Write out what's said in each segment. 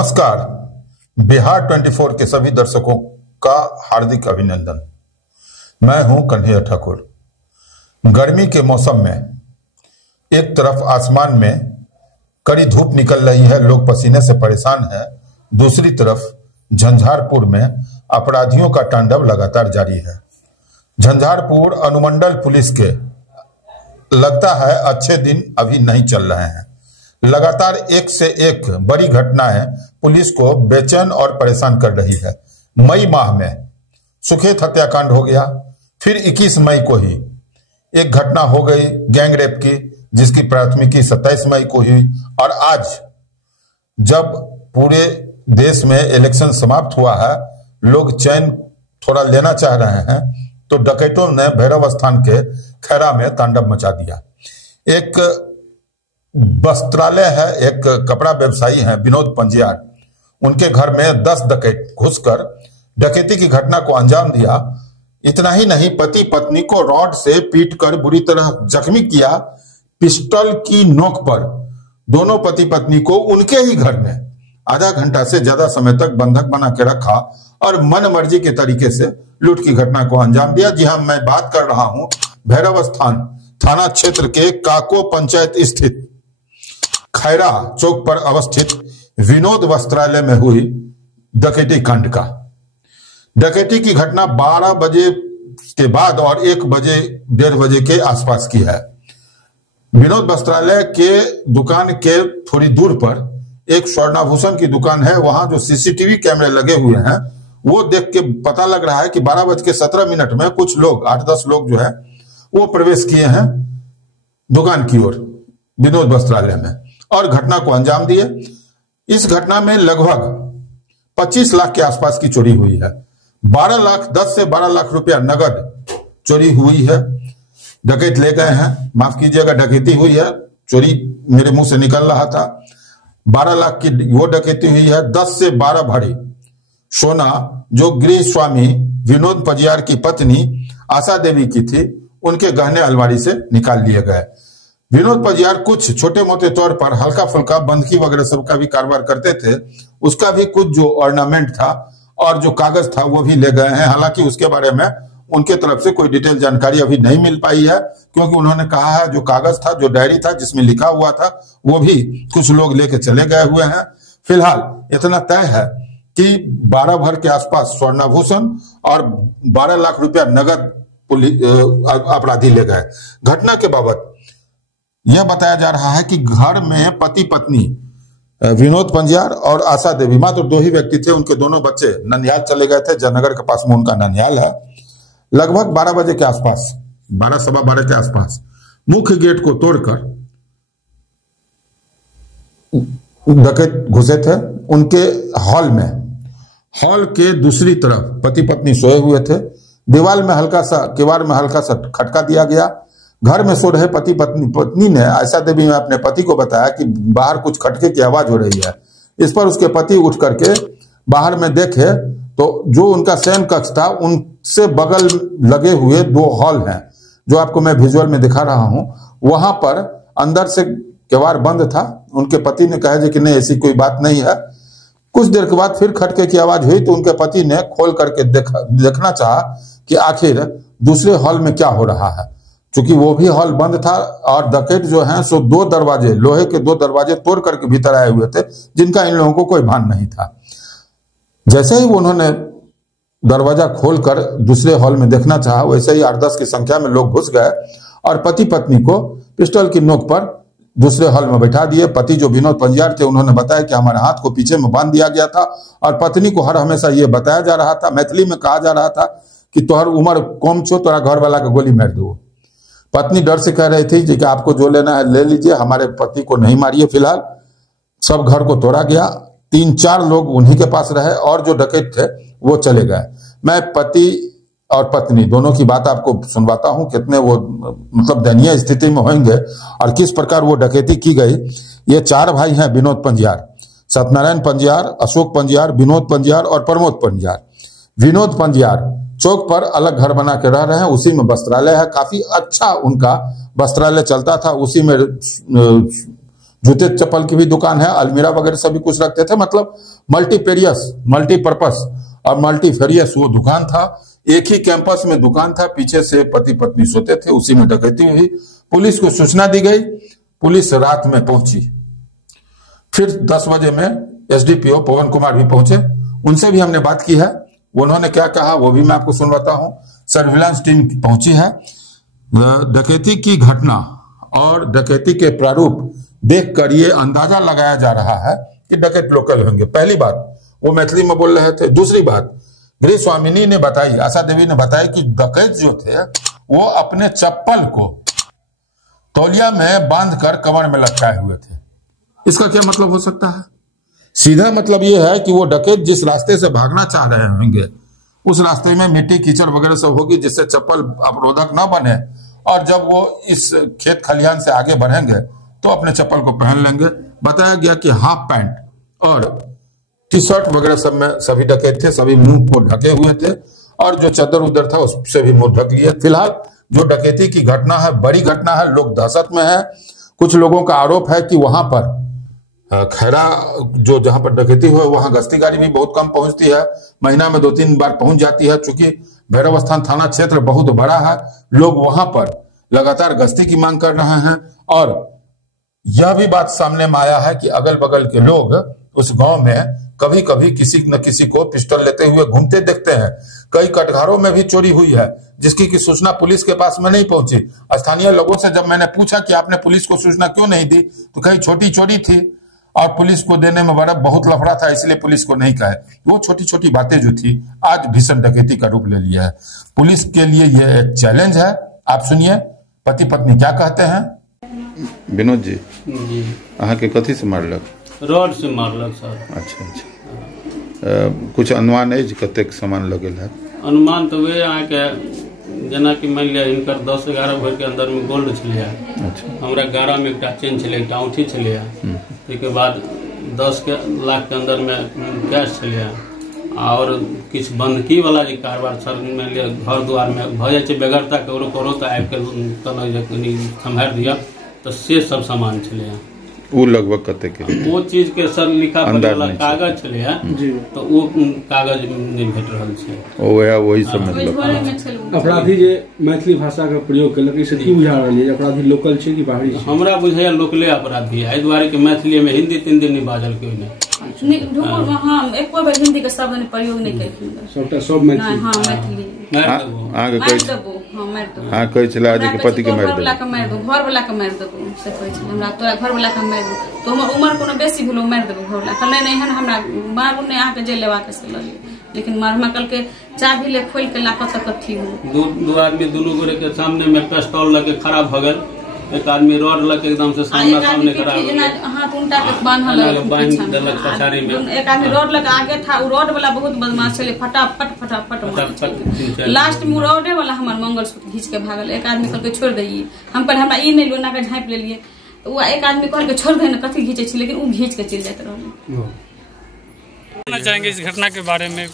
नमस्कार। बिहार 24 के सभी दर्शकों का हार्दिक अभिनंदन। मैं हूं कन्हैया ठाकुर। गर्मी के मौसम में एक तरफ आसमान में कड़ी धूप निकल रही है, लोग पसीने से परेशान हैं। दूसरी तरफ झंझारपुर में अपराधियों का तांडव लगातार जारी है। झंझारपुर अनुमंडल पुलिस के लगता है अच्छे दिन अभी नहीं चल रहे हैं। लगातार एक से एक बड़ी घटनाएं पुलिस को बेचैन और परेशान कर रही है। मई माह में सुखेत हत्याकांड हो गया, फिर 21 मई को ही एक घटना हो गई गैंग रेप की, जिसकी प्राथमिकी 27 मई को हुई। और आज जब पूरे देश में इलेक्शन समाप्त हुआ है, लोग चैन थोड़ा लेना चाह रहे हैं, तो डकैतों ने भैरव स्थान के खैरा में तांडव मचा दिया। एक वस्त्रालय है, एक कपड़ा व्यवसायी है विनोद पंजियार, उनके घर में 10 डकैत घुसकर डकैती की घटना को अंजाम दिया। इतना ही नहीं, पति पत्नी को रॉड से पीटकर बुरी तरह जख्मी किया। पिस्टल की नोक पर दोनों पति पत्नी को उनके ही घर में आधा घंटा से ज्यादा समय तक बंधक बना के रखा और मन मर्जी के तरीके से लूट की घटना को अंजाम दिया। जी हां, मैं बात कर रहा हूं भैरव स्थान थाना क्षेत्र के काको पंचायत स्थित खैरा चौक पर अवस्थित विनोद वस्त्रालय में हुई डकैती कांड का। डकैती की घटना 12 बजे के बाद और 1 बजे 1:30 बजे के आसपास की है। विनोद वस्त्रालय के दुकान के थोड़ी दूर पर एक स्वर्णाभूषण की दुकान है। वहां जो सीसीटीवी कैमरे लगे हुए हैं, वो देख के पता लग रहा है कि 12:17 में कुछ लोग 8-10 लोग जो है वो प्रवेश किए हैं दुकान की ओर विनोद वस्त्रालय में और घटना को अंजाम दिए। इस घटना में लगभग 25 लाख के आसपास की चोरी हुई है। 10 से 12 लाख रुपया नगद चोरी हुई है। डकैत ले गए हैं, माफ कीजिएगा, डकैती हुई है, चोरी मेरे मुंह से निकल रहा था। 12 लाख की वो डकैती हुई है। 10 से 12 भरी सोना जो गृह स्वामी विनोद पंजियार की पत्नी आशा देवी की थी, उनके गहने अलमारी से निकाल लिए गए। विनोद पंजियार कुछ छोटे मोटे तौर पर हल्का फुल्का बंधकी वगैरह सब का भी कारोबार करते थे। उसका भी कुछ जो ऑर्नामेंट था और जो कागज था वो भी ले गए हैं। हालांकि उसके बारे में उनके तरफ से कोई डिटेल जानकारी अभी नहीं मिल पाई है, क्योंकि उन्होंने कहा है जो कागज था, जो डायरी था जिसमें लिखा हुआ था, वो भी कुछ लोग लेके चले गए हुए हैं। फिलहाल इतना तय है कि 12 भर के आसपास स्वर्णाभूषण और 12 लाख रुपया नगद अपराधी ले गए। घटना के बाबत यह बताया जा रहा है कि घर में पति पत्नी विनोद पंजियार और आशा देवी, मात्र 2 ही व्यक्ति थे। उनके दोनों बच्चे ननिहाल चले गए थे, जयनगर के पास में उनका ननिहाल है। लगभग 12 बजे के आसपास, 12 सवा 12 के आसपास मुख्य गेट को तोड़कर डकैत घुसे थे उनके हॉल में। हॉल के दूसरी तरफ पति पत्नी सोए हुए थे। दीवार में हल्का सा, किवाड़ में हल्का सा खटका दिया गया। घर में सो रहे पत्नी ने आशा देवी ने अपने पति को बताया कि बाहर कुछ खटके की आवाज हो रही है। इस पर उसके पति उठ करके बाहर में देखे तो जो उनका शयन कक्ष था, उनसे बगल लगे हुए 2 हॉल हैं, जो आपको मैं विजुअल में दिखा रहा हूं। वहां पर अंदर से किवाड़ बंद था। उनके पति ने कहा कि नहीं, ऐसी कोई बात नहीं है। कुछ देर के बाद फिर खटके की आवाज हुई तो उनके पति ने खोल करके देखना चाहा कि आखिर दूसरे हॉल में क्या हो रहा है। चूंकि वो भी हॉल बंद था और डकैत जो हैं सो 2 दरवाजे, लोहे के 2 दरवाजे तोड़ करके भीतर आए हुए थे, जिनका इन लोगों को कोई भान नहीं था। जैसे ही उन्होंने दरवाजा खोलकर दूसरे हॉल में देखना चाहा, वैसे ही 8-10 की संख्या में लोग घुस गए और पति पत्नी को पिस्टल की नोक पर दूसरे हॉल में बैठा दिए। पति जो विनोद पंजियार थे, उन्होंने बताया कि हमारे हाथ को पीछे में बांध दिया गया था और पत्नी को हर हमेशा ये बताया जा रहा था, मैथिली में कहा जा रहा था कि तोहर उम्र कम छो, तोरा घर वाला के गोली मार दो। पत्नी डर से कह रही थी कि आपको जो लेना है ले लीजिए, हमारे पति को नहीं मारिए। फिलहाल सब घर को तोड़ा गया। 3-4 लोग उन्हीं के पास रहे और जो डकैत थे वो चले गए। मैं पति और पत्नी दोनों की बात आपको सुनवाता हूं, कितने वो मतलब दयनीय स्थिति में होंगे और किस प्रकार वो डकैती की गई। ये 4 भाई हैं विनोद पंजियार, सत्यनारायण पंजियार, अशोक पंजियार, विनोद पंजियार और प्रमोद पंजियार। विनोद पंजियार चौक पर अलग घर बना के रह रहे हैं, उसी में वस्त्रालय है। काफी अच्छा उनका वस्त्रालय चलता था, उसी में जूते चप्पल की भी दुकान है, अलमीरा वगैरह सभी कुछ रखते थे। मतलब मल्टीपेरियस, मल्टीपर्पस और मल्टीफेरियस वो दुकान था। एक ही कैंपस में दुकान था, पीछे से पति पत्नी सोते थे, उसी में डकैती हुई। पुलिस को सूचना दी गई, पुलिस रात में पहुंची। फिर 10 बजे में एसडीपीओ पवन कुमार भी पहुंचे, उनसे भी हमने बात की है। उन्होंने क्या कहा वो भी मैं आपको सुनवाता हूं। सर्विलांस टीम पहुंची है। डकैती की घटना और डकैती के प्रारूप देखकर ये अंदाजा लगाया जा रहा है कि डकैत लोकल होंगे। पहली बात वो मैथिली में बोल रहे थे। दूसरी बात गृह स्वामिनी ने बताई, आशा देवी ने बताई कि डकैत जो थे वो अपने चप्पल को तौलिया में बांधकर कमर में लटकाए हुए थे। इसका क्या मतलब हो सकता है? सीधा मतलब यह है कि वो डकैत जिस रास्ते से भागना चाह रहे होंगे उस रास्ते में मिट्टी कीचड़ वगैरह सब होगी, जिससे चप्पल अवरोधक न बने, और जब वो इस खेत खलिहान से आगे बढ़ेंगे तो अपने चप्पल को पहन लेंगे। बताया गया कि हाफ पैंट और टी शर्ट वगैरह सब में सभी डकैत थे, सभी मुंह को ढके हुए थे, और जो चादर उधर था उससे भी मुंह ढक लिए। फिलहाल जो डकैती की घटना है बड़ी घटना है, लोग दहशत में है। कुछ लोगों का आरोप है कि वहां पर खैरा जो जहां पर डकैती हुआ वहां गश्ती गाड़ी भी बहुत कम पहुंचती है, महीना में 2-3 बार पहुंच जाती है। चूंकि भैरव स्थान थाना क्षेत्र बहुत बड़ा है, लोग वहां पर लगातार गश्ती की मांग कर रहे हैं। और यह भी बात सामने में आया है कि अगल बगल के लोग उस गांव में कभी कभी किसी न किसी को पिस्टल लेते हुए घूमते देखते हैं। कई कटघरों में भी चोरी हुई है, जिसकी की सूचना पुलिस के पास में नहीं पहुंची। स्थानीय लोगों से जब मैंने पूछा कि आपने पुलिस को सूचना क्यों नहीं दी, तो कहीं छोटी चोरी थी और पुलिस को देने में बड़ा बहुत लफड़ा था, इसलिए पुलिस को नहीं कहे। वो छोटी छोटी बातें जो थी आज भीषण डकैती का रूप ले लिया है। पुलिस के लिए यह एक चैलेंज है। आप सुनिए पति पत्नी क्या कहते हैं। विनोद जी, अहाँ के कथी से मारलक? रॉड से मारलक सर। अच्छा अच्छा। कुछ अनुमान है कतेक सामान लगल है? अनुमान तो वे अहाँ के जेना कि मान लिया इनकर 10-11 भर के अंदर में गोल्ड छलिया। अच्छा। हमरा 11 में एक चेन छलिया, एक औठी छलिया। के बाद 10 लाख के अंदर में कैश छलिया और किछ बंधकी वाला जे कारबार सर मान लिया घर द्वार में भ जाय छै बेगरता ककरो तो आबि के कहलक जे कनी सम्हार दिया, तो से सब सामान छलिया। वो लगभग कते के वो चीज के सर लिखा वाला कागज छले तो वो कागज नहीं भेट रहल छै। वही सब मतलब अपराधी जे मैथिली भाषा के प्रयोग केलक, से की बुझा रहल है? अपराधी लोकल छै कि बाहरी छै? हमरा बुझाया लोकले अपराधी है, एहि दुआरे कि मैथिली में हिंदी 3 दिन नहीं बाजल के नहीं। हम एको बेर हिंदी के शब्द प्रयोग नहीं केलखिन, सबटा सब मैथिली। हां मैथिली आगे कहि छला जे पति के मार दो, घर वाला के मार देबो से कहै छै। हमरा तोरा घर वाला के मार दो तो हमर उम्र कोनो बेसी भेलो मार देबो घर वाला। कहले नहीं हन हमरा मारू नहीं, आके जेल लेवा के से ल ले। लेकिन मारमा कल के चाबी ले खोल के ला कत कथी हो। दो आदमी दोनों गोरे के सामने में पिस्तौल लगे खड़ा भ गेल। एक आदमी रॉड लग एकदम से सामने खड़ा हो गया, हाथ उल्टा के बांध देलक पछाड़ी में। एक आदमी रॉड लग आगे था, उ रॉड वाला बहुत बदमाश छले, फटाफट लास्ट में रॉडे वाला हमर मंगलसूत्र घींच के भागल। एक आदमी कहल के छोड़ दइए, हम कहल हमरा ई नहीं लोना के झाँप ले लिए, तो वो एक आदमी कहल के छोड़ दे न कथी घींचे छी, लेकिन उ घींच के चल जात रहल। कहना चाहेंगे इस घटना के बारे में?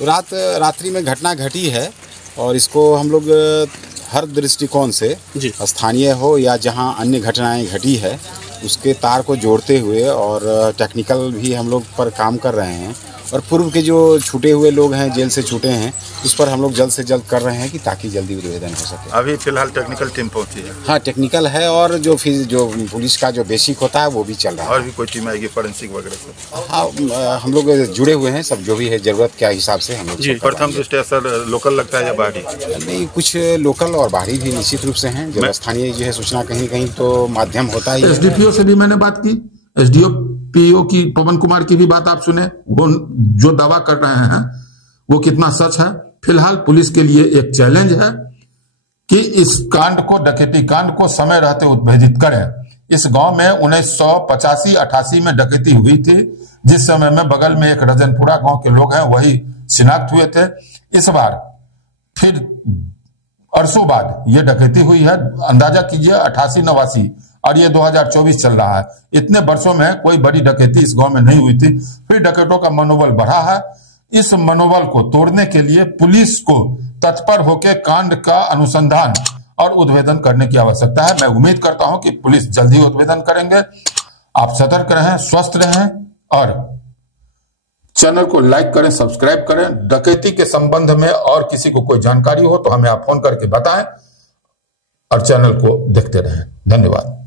रात्रि में घटना घटी है और इसको हम लोग हर दृष्टिकोण से स्थानीय हो या जहां अन्य घटनाएं घटी है उसके तार को जोड़ते हुए और टेक्निकल भी हम लोग पर काम कर रहे हैं। और पूर्व के जो छूटे हुए लोग हैं, जेल से छूटे हैं, उस पर हम लोग जल्द से जल्द कर रहे हैं कि ताकि जल्दी उद्भेदन हो सके। अभी फिलहाल टेक्निकल टीम पहुंची है? हाँ, टेक्निकल है और जो पुलिस का जो बेसिक होता है वो भी चल रहा है। और भी कोई टीम आएगी फॉरेंसिक वगैरह से? हाँ, हम लोग जुड़े हुए हैं, सब जो भी है जरूरत के हिसाब से हम लोग। प्रथम दृष्टया सर लोकल लगता है या बाहरी? नहीं, कुछ लोकल और बाहरी भी निश्चित रूप से हैं। जो स्थानीय जो है सूचना कहीं कहीं तो माध्यम होता ही है। एसडीपीओ से भी मैंने बात की, एसडीपीओ की पवन कुमार की भी बात आप सुने। वो जो दावा कर रहे हैं वो कितना सच है। फिलहाल पुलिस के लिए एक चैलेंज है कि इस कांड को, डकैती कांड को समय रहते उद्भेदित करें। इस गांव में 1985-88 में डकैती हुई थी, जिस समय में बगल में एक रजनपुरा गांव के लोग हैं वही शिनाख्त हुए थे। इस बार फिर अरसों बाद ये डकैती हुई है। अंदाजा कीजिए 88-89 और ये 2024 चल रहा है। इतने वर्षों में कोई बड़ी डकैती इस गांव में नहीं हुई थी। फिर डकैतों का मनोबल बढ़ा है। इस मनोबल को तोड़ने के लिए पुलिस को तत्पर होकर कांड का अनुसंधान और उद्भेदन करने की आवश्यकता है। मैं उम्मीद करता हूं कि पुलिस जल्दी उद्भेदन करेंगे आप सतर्क रहें, स्वस्थ रहें और चैनल को लाइक करें, सब्सक्राइब करें। डकैती के संबंध में और किसी को कोई जानकारी हो तो हमें आप फोन करके बताएं और चैनल को देखते रहें। धन्यवाद।